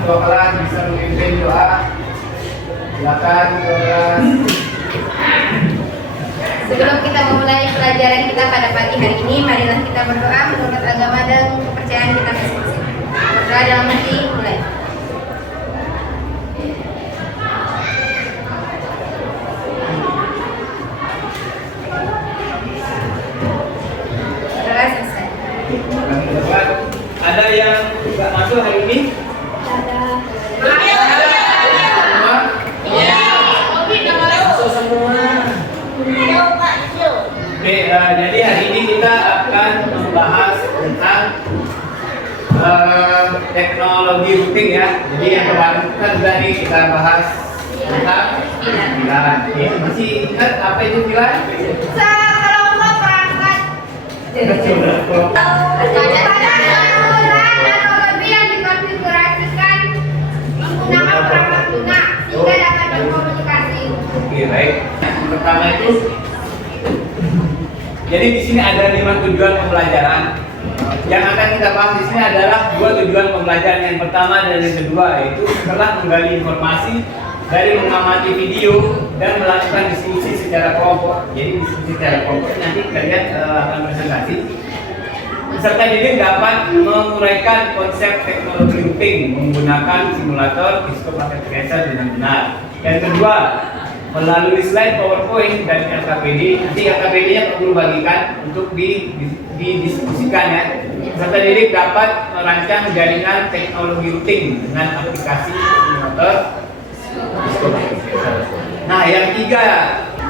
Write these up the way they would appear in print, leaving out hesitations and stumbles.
ketua kelas bisa memimpin doa. Silakan ketua kelas. Sebelum kita memulai pelajaran kita pada pagi hari ini, marilah kita berdoa menurut agama dan kepercayaan kita masing-masing. Berdoa dalam hati, mulai. Berdoa selesai. Ada yang nggak masuk hari ini? Oke, jadi hari ini kita akan membahas tentang teknologi routing ya. Jadi yang kemarin kan tadi kita bahas tentang pilihan. Masih ingat apa itu pilihan? Sekelompok perangkat teknologi yang dikonfigurasikan menggunakan perangkat lunak sehingga dapat berkomunikasi. Oke, baik. Yang pertama itu, jadi di sini ada 5 tujuan pembelajaran. Yang akan kita bahas di sini adalah 2 tujuan pembelajaran. Yang pertama dan yang kedua yaitu setelah menggali informasi dari mengamati video dan melakukan diskusi secara kelompok. Jadi diskusi secara kelompok nanti kalian akan presentasi. Peserta didik dapat menguraikan konsep teknologi routing menggunakan simulator diskop paket tracer dengan benar. Yang kedua, melalui slide PowerPoint dan LKPD. Nanti LKPD-nya perlu bagikan untuk didiskusikan ya. Peserta didik dapat merancang jaringan teknologi routing dengan aplikasi simulator. Nah, yang tiga,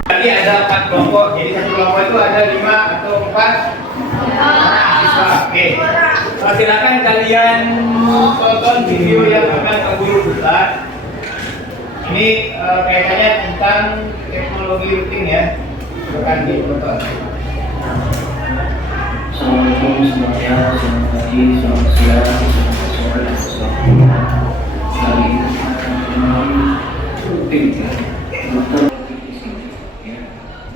tadi ada 4 kelompok. Jadi satu kelompok itu ada 5 atau 4 siswa. Oke. Silakan kalian tonton video yang akan Guru buat. Ini kaitannya tentang teknologi routing ya. Silakan ditonton. Assalamualaikum semuanya, selamat pagi, selamat siang, selamat sore, dan selamat malam. Hari ini kita mengenai routing ya. Router di sini ya.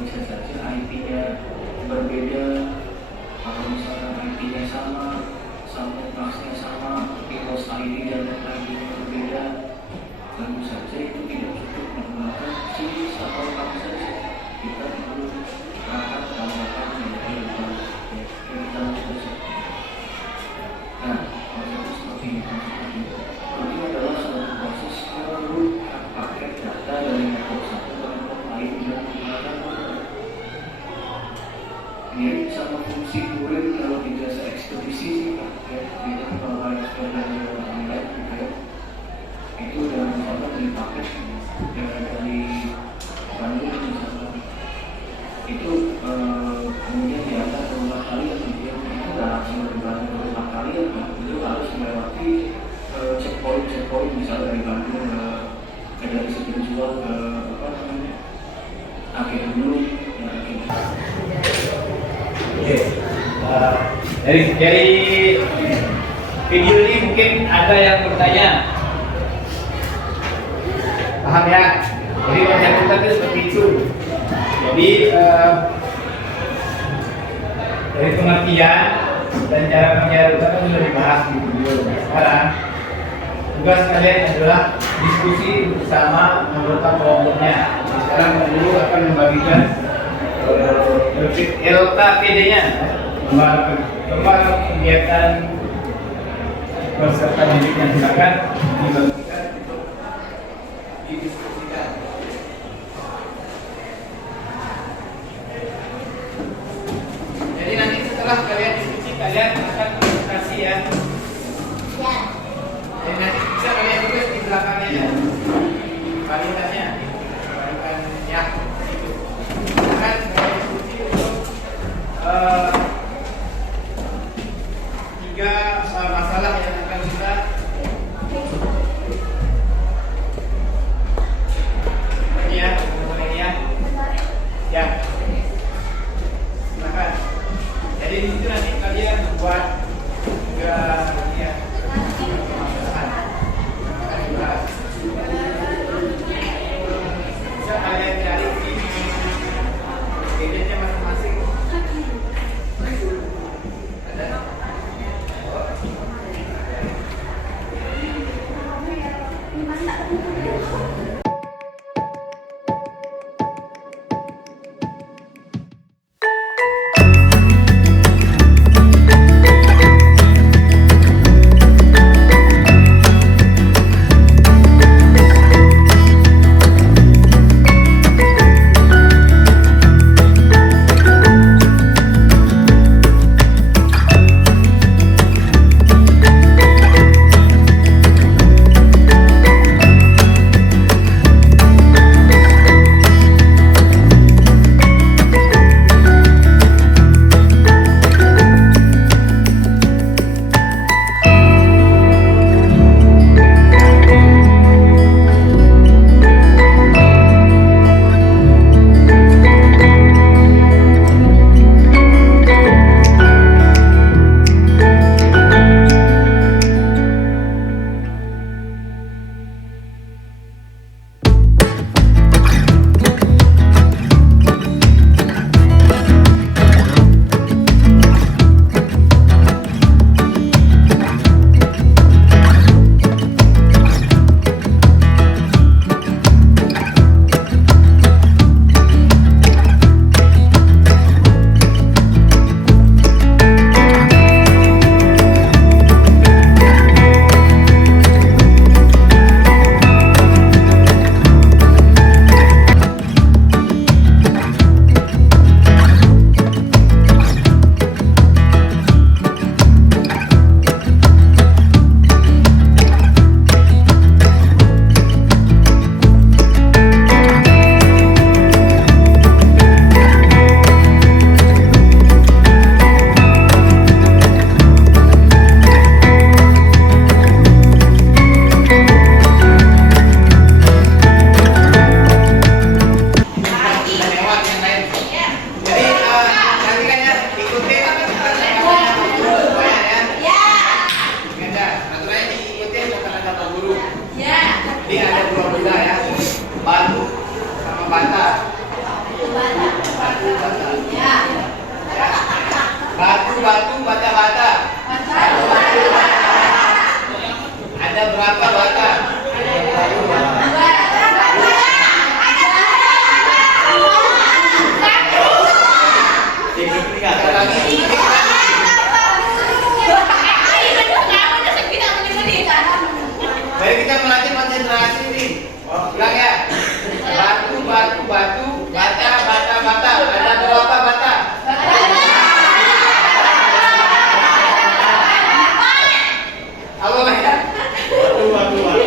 Bisa saja IP-nya berbeda. Kalau misalkan IP-nya sama, sambung kelasnya sama, tapi host ID dan IP-nya berbeda, tentu saja itu tidak cukup menggunakan si satu kali saja. Kita perlu perangkat tambahkan menjadi router. Nah, konsepnya seperti ini. Ini adalah suatu proses meroute paket data dari network satu ke network lain dengan menggunakan router. Mirip sama fungsi kurir kalau di jasa ekspedisi sih, Pak. Ya, kita kalau harus dari online gitu ya. Itu udah misalkan dari paket dari Bandung misalkan. Itu kemudian diantar ke rumah kalian gitu ya. Itu nggak langsung dibantu ke rumah kalian kan. Itu harus melewati checkpoint misalnya dari Bandung ke dari penjual ke apa namanya akhir dulu ya gitu. Oke. Dari video ini mungkin ada yang bertanya. Paham ya? Jadi konsep kita itu seperti itu. Jadi dari pengertian dan cara pengertian kita kan sudah dibahas di video. Sekarang tugas kalian adalah diskusi bersama anggota kelompoknya. Sekarang guru akan membagikan LKPD-nya, lembar kegiatan peserta didik yang silakan dibagikan untuk didiskusikan. Jadi nanti setelah kalian diskusi, kalian akan presentasi ya. Jadi nanti bisa kalian tulis di belakangnya ya. Palitannya, ya itu. Akan diskusi untuk 3 masalah yang akan kita dua benda ya. Batu sama bata. Batu, bata. Ya. Batu, batu, bata, bata. Ada berapa bata? Ada lagi. Baik, kita melatih konsentrasi nih. Ulang ya. Batu, batu, batu, bata, bata, bata. Ada berapa bata? Apa ya? Batu, batu, batu.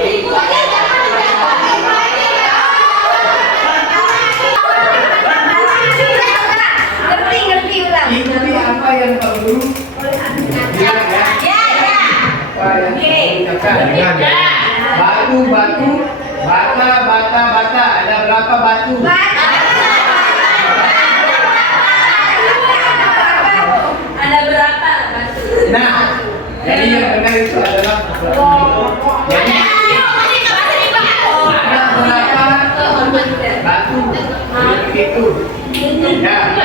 Ngerti ulang. Ikuti apa yang Pak Guru bilang ya. Apa yang diucapkan? Batu, batu, bata, bata, bata. Ada berapa batu? Ada berapa batu? Nah, jadi yang benar itu adalah jadi ada berapa batu? Itu. Ya.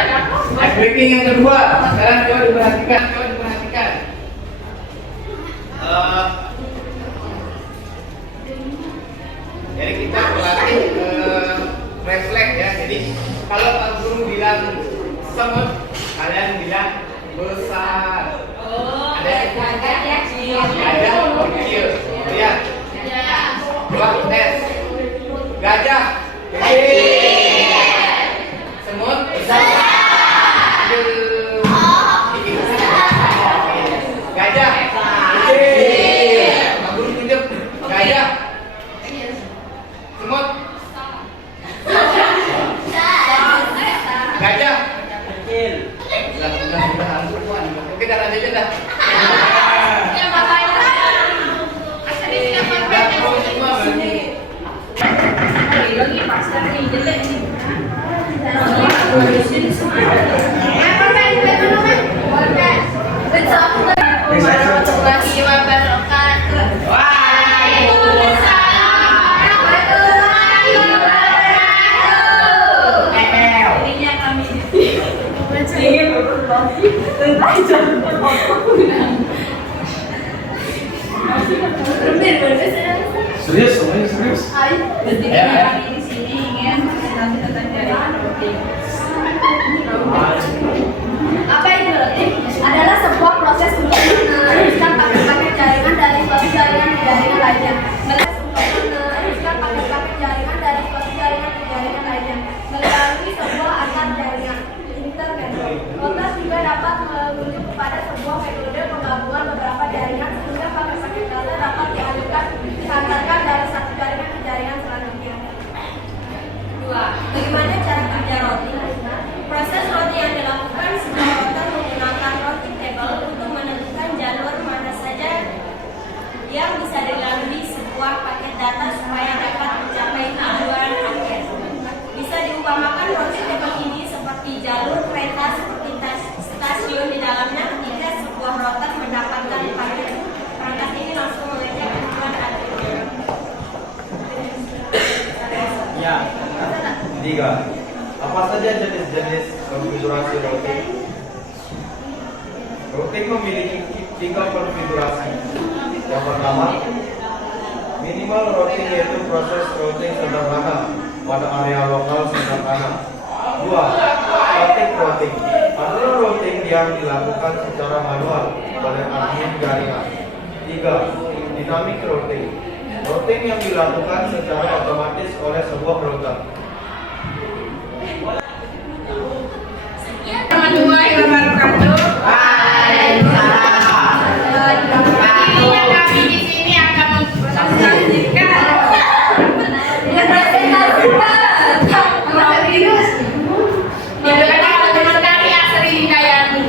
Breaking yang kedua. Sekarang coba diperhatikan. Jadi kita melatih refleks ya. Jadi kalau Pak Guru bilang semut, kalian bilang besar. Ada kecil. Lihat. Dua tes. Gajah. Semut besar. Gajah. Pak Guru tunjuk. Gajah. Semut. Gajah. Oke, dah lanjut dah. Serius, semuanya serius. Kami di sini ingin presentasi tentang jaringan routing. Apa itu routing? Adalah sebuah proses untuk meneruskan paket-paket jaringan dari suatu jaringan ke jaringan lainnya. Meneruskan paket-paket jaringan dari suatu jaringan ke jaringan lainnya melalui sebuah antar jaringan internet. Router juga dapat merujuk kepada sebuah metode penggabungan beberapa jaringan sehingga paket-paket data dapat diantarkan dari satu jaringan ke jaringan selanjutnya. 2. Bagaimana cara kerja routing? Proses routing yang dilakukan sebuah router menggunakan routing table untuk menentukan jalur mana saja yang bisa dilalui sebuah paket data supaya dapat mencapai tujuan akhir. Bisa diumpamakan routing table ini seperti jalur kereta seperti stasiun di dalamnya ketika sebuah router mendapatkan paket. Perangkat ini langsung mengecek tujuan akhir. Ya. 3. Apa saja jenis-jenis konfigurasi routing? Routing memiliki 3 konfigurasi. Yang pertama, minimal routing yaitu proses routing sederhana pada area lokal sederhana. 2. Static routing adalah routing yang dilakukan secara manual oleh admin jaringan. 3. Dynamic routing, routing yang dilakukan secara otomatis oleh sebuah router. Warahmatullahi wabarakatuh. Intinya kami di sini akan mempresentasikan teman kami Asri Hidayati.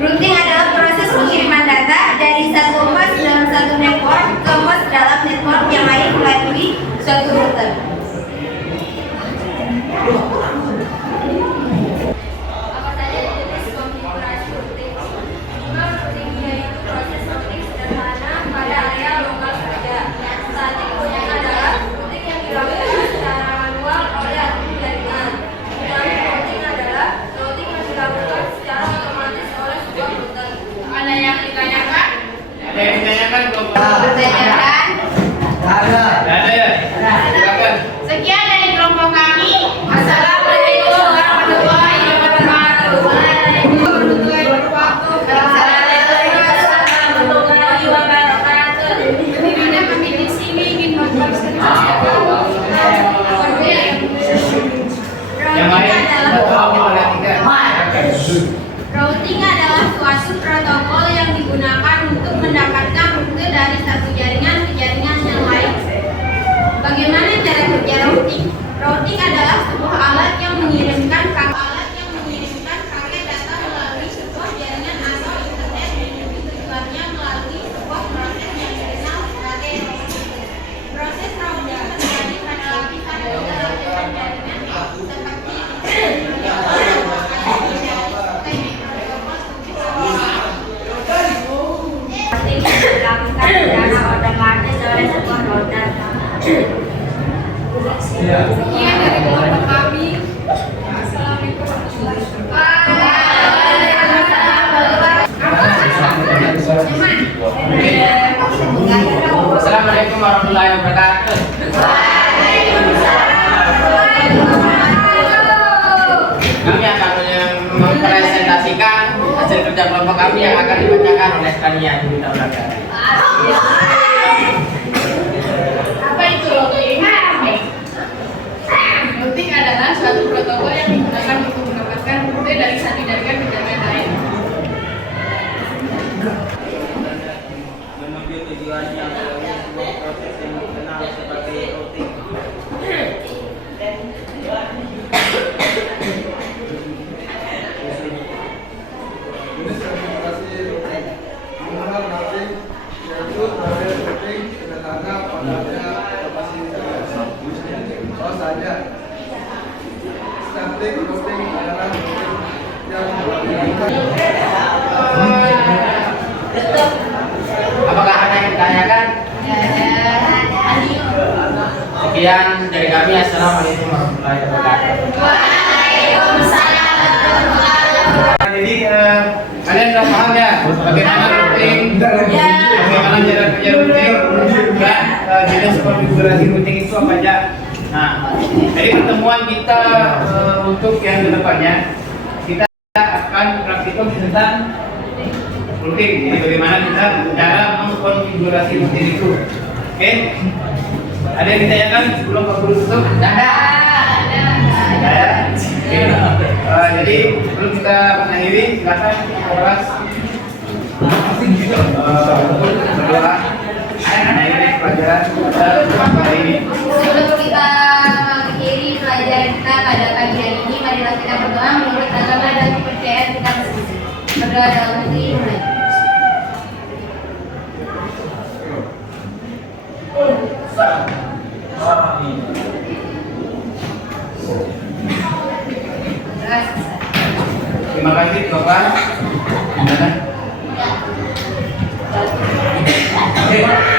Routing adalah proses pengiriman data dari satu host dalam satu network ke host dalam network yang lain melalui suatu router. Yang lain kita perhatikan. Routing adalah suatu protokol yang digunakan untuk mendapatkan rute dari satu jaringan ke jaringan yang lain. Bagaimana cara kerja routing? Routing adalah sebuah alat yang mengirimkan paket data melalui sebuah jaringan atau internet yang tujuannya melalui sebuah proses yang dikenal sebagai routing. Proses routing terjadi pada lapisan jaringan seperti dilakukan secara otomatis oleh sebuah router. Sekian dari kelompok kami. Assalamualaikum warahmatullahi wabarakatuh. Assalamualaikum warahmatullahi wabarakatuh. Kami akan mempresentasikan hasil kerja kelompok kami yang akan dibacakan oleh kalian di belakang. Apa itu routing? Routing adalah suatu protokol yang digunakan untuk mendapatkan rute dari satu jaringan ke jaringan lain. Menuju tujuannya melalui sebuah proses yang dikenal sebagai routing. Apakah ada yang ditanyakan? Sekian dari kami. Assalamualaikum warahmatullahi wabarakatuh. Jadi kalian sudah paham ya bagaimana routing, bagaimana cara kerja routing, dan jenis konfigurasi routing itu apa aja. Nah, dari pertemuan kita untuk yang kedepannya kita akan praktikum tentang routing. Jadi bagaimana kita cara mengkonfigurasi routing itu. Oke? Ada yang ditanyakan sebelum Pak Guru tutup? Ada. Jadi sebelum kita mengakhiri, silakan kelas berdoa mengakhiri pelajaran pada ini. Sebelum kita mengakhiri pelajaran kita pada pagi hari ini, marilah kita berdoa menurut agama dan kepercayaan kita masing-masing. Berdoa dalam hati mulai. Terima kasih Bapak. Oke.